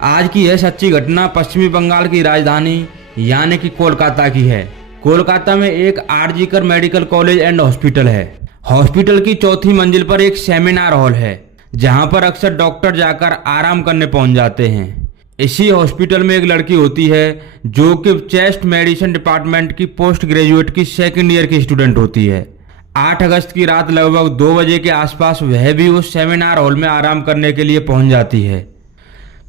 आज की यह सच्ची घटना पश्चिमी बंगाल की राजधानी यानी कि कोलकाता की है। कोलकाता में एक RG Kar medical college and hospital है। हॉस्पिटल की चौथी मंजिल पर एक सेमिनार हॉल है जहां पर अक्सर डॉक्टर जाकर आराम करने पहुंच जाते हैं। इसी हॉस्पिटल में एक लड़की होती है जो कि चेस्ट मेडिसिन डिपार्टमेंट की पोस्ट ग्रेजुएट की सेकंड ईयर की स्टूडेंट होती है। 8 अगस्त की रात लगभग 2 बजे के आसपास वह भी उस सेमिनार हॉल में आराम करने के लिए पहुंच जाती है।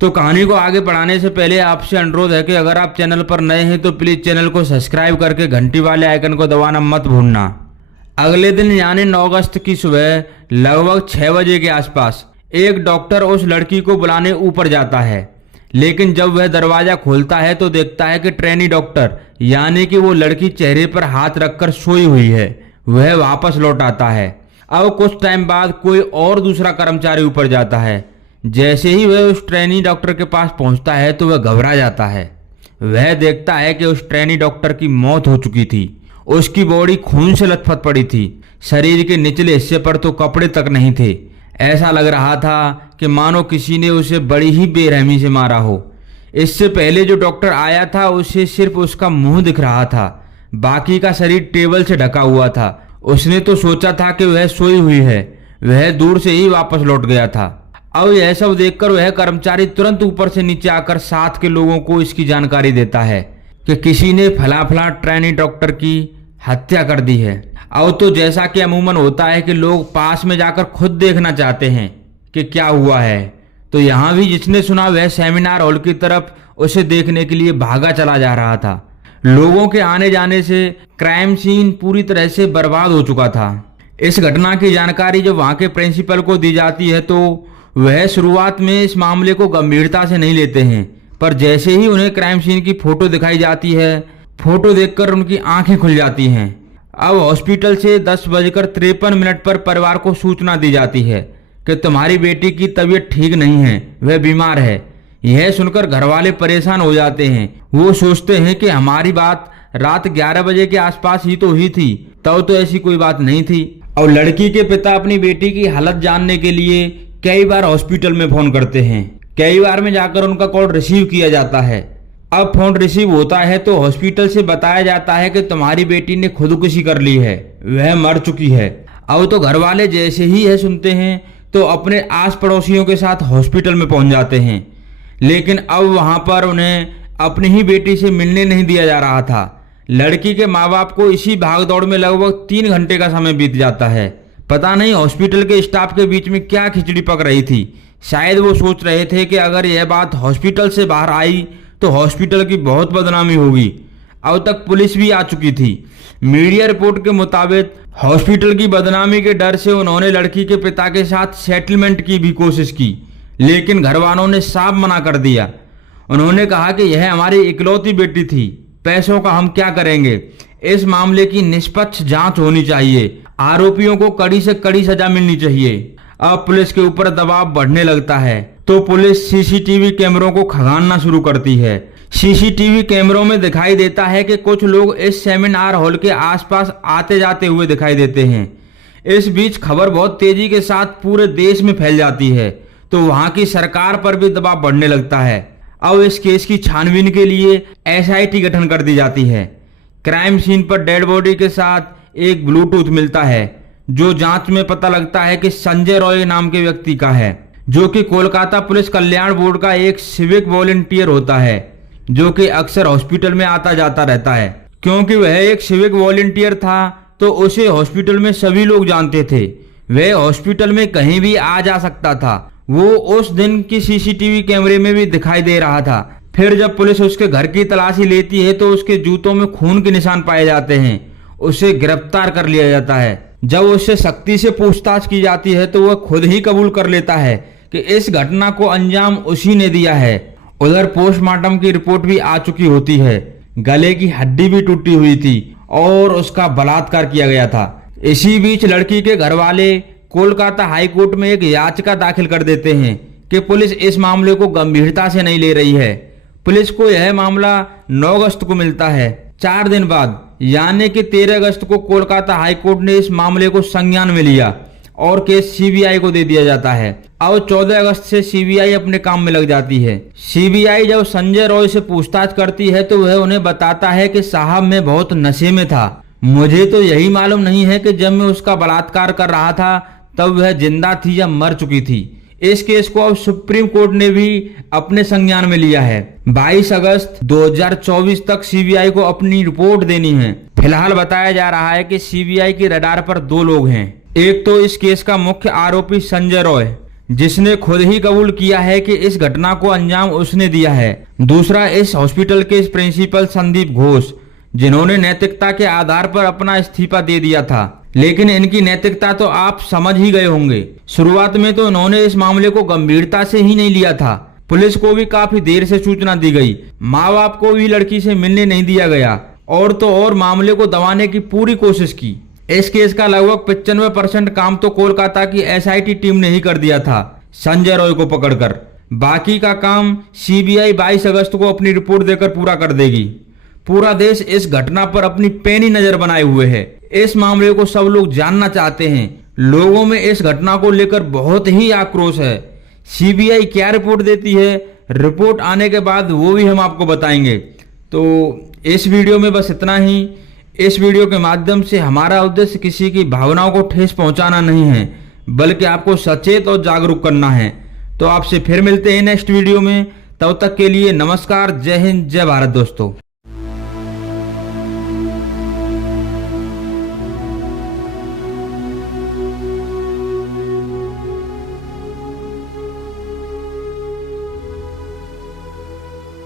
तो कहानी को आगे बढ़ाने से पहले आपसे अनुरोध है कि अगर आप चैनल पर नए हैं तो प्लीज़ चैनल को सब्सक्राइब करके घंटी वाले आइकन को दबाना मत भूलना। अगले दिन यानी 9 अगस्त की सुबह लगभग 6 बजे के आसपास एक डॉक्टर उस लड़की को बुलाने ऊपर जाता है, लेकिन जब वह दरवाजा खोलता है तो देखता है कि ट्रेनी डॉक्टर यानी कि वो लड़की चेहरे पर हाथ रखकर सोई हुई है। वह वापस लौट आता है। अब कुछ टाइम बाद कोई और दूसरा कर्मचारी ऊपर जाता है। जैसे ही वह उस ट्रेनी डॉक्टर के पास पहुंचता है तो वह घबरा जाता है। वह देखता है कि उस ट्रेनी डॉक्टर की मौत हो चुकी थी। उसकी बॉडी खून से लथपथ पड़ी थी। शरीर के निचले हिस्से पर तो कपड़े तक नहीं थे। ऐसा लग रहा था कि मानो किसी ने उसे बड़ी ही बेरहमी से मारा हो। इससे पहले जो डॉक्टर आया था उसे सिर्फ उसका मुंह दिख रहा था, बाकी का शरीर टेबल से ढका हुआ था। उसने तो सोचा था कि वह सोई हुई है। वह दूर से ही वापस लौट गया था। अब यह सब देखकर वह कर्मचारी तुरंत ऊपर से नीचे आकर साथ के लोगों को इसकी जानकारी देता है कि किसी ने फला ट्रेनी डॉक्टर की हत्या कर दी है। अब तो जैसा कि अमूमन होता है कि लोग पास में जाकर खुद देखना चाहते हैं कि क्या हुआ है, तो यहाँ भी जिसने सुना वह सेमिनार हॉल की तरफ उसे देखने के लिए भागा चला जा रहा था। लोगों के आने जाने से क्राइम सीन पूरी तरह से बर्बाद हो चुका था। इस घटना की जानकारी जब वहाँ के प्रिंसिपल को दी जाती है तो वह शुरुआत में इस मामले को गंभीरता से नहीं लेते हैं, पर जैसे ही उन्हें क्राइम सीन की फोटो दिखाई जाती है, फोटो देखकर उनकी आंखें खुल जाती हैं। अब हॉस्पिटल से 10:53 पर परिवार को सूचना दी जाती है कि तुम्हारी बेटी की तबीयत ठीक नहीं है, वह बीमार है। यह सुनकर घर वाले परेशान हो जाते हैं। वो सोचते हैं कि हमारी बात रात 11 बजे के आसपास ही तो हुई थी, तब तो ऐसी कोई बात नहीं थी। और लड़की के पिता अपनी बेटी की हालत जानने के लिए कई बार हॉस्पिटल में फोन करते हैं। कई बार में जाकर उनका कॉल रिसीव किया जाता है। अब फोन रिसीव होता है तो हॉस्पिटल से बताया जाता है कि तुम्हारी बेटी ने खुदकुशी कर ली है, वह मर चुकी है। अब तो घर वाले जैसे ही यह सुनते हैं तो अपने आस पड़ोसियों के साथ हॉस्पिटल में पहुंच जाते हैं, लेकिन अब वहां पर उन्हें अपनी ही बेटी से मिलने नहीं दिया जा रहा था। लड़की के माँ बाप को इसी भागदौड़ में लगभग 3 घंटे का समय बीत जाता है। पता नहीं हॉस्पिटल के स्टाफ के बीच में क्या खिचड़ी पक रही थी। शायद वो सोच रहे थे कि अगर यह बात हॉस्पिटल से बाहर आई तो हॉस्पिटल की बहुत बदनामी होगी। अब तक पुलिस भी आ चुकी थी। मीडिया रिपोर्ट के मुताबिक हॉस्पिटल की बदनामी के डर से उन्होंने लड़की के पिता के साथ सेटलमेंट की भी कोशिश की, लेकिन घर वालों ने साफ मना कर दिया। उन्होंने कहा कि यह हमारी इकलौती बेटी थी, पैसों का हम क्या करेंगे। इस मामले की निष्पक्ष जांच होनी चाहिए। आरोपियों को कड़ी से कड़ी सजा मिलनी चाहिए। अब पुलिस के ऊपर दबाव बढ़ने लगता है तो पुलिस सीसीटीवी कैमरों को खंगालना शुरू करती है। सीसीटीवी कैमरों में दिखाई देता है कि कुछ लोग इस सेमिनार हॉल के आसपास आते जाते हुए दिखाई देते हैं। इस बीच खबर बहुत तेजी के साथ पूरे देश में फैल जाती है तो वहां की सरकार पर भी दबाव बढ़ने लगता है। अब इस केस की छानबीन के लिए एसआईटी गठन कर दी जाती है। क्राइम सीन पर डेड बॉडी के साथ एक ब्लूटूथ मिलता है जो जांच में पता लगता है कि संजय रॉय नाम के व्यक्ति का है, जो कि कोलकाता पुलिस कल्याण बोर्ड का एक सिविक वॉलंटियर होता है, जो कि अक्सर हॉस्पिटल में आता जाता रहता है। क्योंकि वह एक सिविक वॉलंटियर था तो उसे हॉस्पिटल में सभी लोग जानते थे। वह हॉस्पिटल में कहीं भी आ जा सकता था। वो उस दिन की सीसीटीवी कैमरे में भी दिखाई दे रहा था। फिर जब पुलिस उसके घर की तलाशी लेती है तो उसके जूतों में खून के निशान पाए जाते हैं। उसे गिरफ्तार कर लिया जाता है। जब उससे सख्ती से पूछताछ की जाती है तो वह खुद ही कबूल कर लेता है कि इस घटना को अंजाम उसी ने दिया है। उधर पोस्टमार्टम की रिपोर्ट भी आ चुकी होती है। गले की हड्डी भी टूटी हुई थी और उसका बलात्कार किया गया था। इसी बीच लड़की के घर वाले कोलकाता हाई कोर्ट में एक याचिका दाखिल कर देते हैं कि पुलिस इस मामले को गंभीरता से नहीं ले रही है। पुलिस को यह मामला 9 अगस्त को मिलता है। 4 दिन बाद यानी कि 13 अगस्त को कोलकाता हाई कोर्ट ने इस मामले को संज्ञान में लिया और केस सीबीआई को दे दिया जाता है। अब 14 अगस्त से सीबीआई अपने काम में लग जाती है। सीबीआई जब संजय रॉय से पूछताछ करती है तो वह उन्हें बताता है कि साहब मैं बहुत नशे में था, मुझे तो यही मालूम नहीं है कि जब मैं उसका बलात्कार कर रहा था तब वह जिंदा थी या मर चुकी थी। इस केस को अब सुप्रीम कोर्ट ने भी अपने संज्ञान में लिया है। 22 अगस्त 2024 तक सीबीआई को अपनी रिपोर्ट देनी है। फिलहाल बताया जा रहा है कि सीबीआई की रडार पर 2 लोग हैं। एक तो इस केस का मुख्य आरोपी संजय रॉय, जिसने खुद ही कबूल किया है कि इस घटना को अंजाम उसने दिया है। दूसरा इस हॉस्पिटल के प्रिंसिपल संदीप घोष, जिन्होंने नैतिकता के आधार पर अपना इस्तीफा दे दिया था। लेकिन इनकी नैतिकता तो आप समझ ही गए होंगे। शुरुआत में तो इन्होंने इस मामले को गंभीरता से ही नहीं लिया था। पुलिस को भी काफी देर से सूचना दी गई, माँ बाप को भी लड़की से मिलने नहीं दिया गया और तो और मामले को दबाने की पूरी कोशिश की। इस केस का लगभग 95% काम तो कोलकाता की एसआईटी टीम ने ही कर दिया था संजय रॉय को पकड़कर। बाकी का काम सीबीआई 22 अगस्त को अपनी रिपोर्ट देकर पूरा कर देगी। पूरा देश इस घटना पर अपनी पैनी नजर बनाए हुए है। इस मामले को सब लोग जानना चाहते हैं। लोगों में इस घटना को लेकर बहुत ही आक्रोश है। सीबीआई क्या रिपोर्ट देती है, रिपोर्ट आने के बाद वो भी हम आपको बताएंगे। तो इस वीडियो में बस इतना ही। इस वीडियो के माध्यम से हमारा उद्देश्य किसी की भावनाओं को ठेस पहुंचाना नहीं है, बल्कि आपको सचेत और जागरूक करना है। तो आपसे फिर मिलते हैं नेक्स्ट वीडियो में। तब तक के लिए नमस्कार, जय हिंद, जय भारत दोस्तों।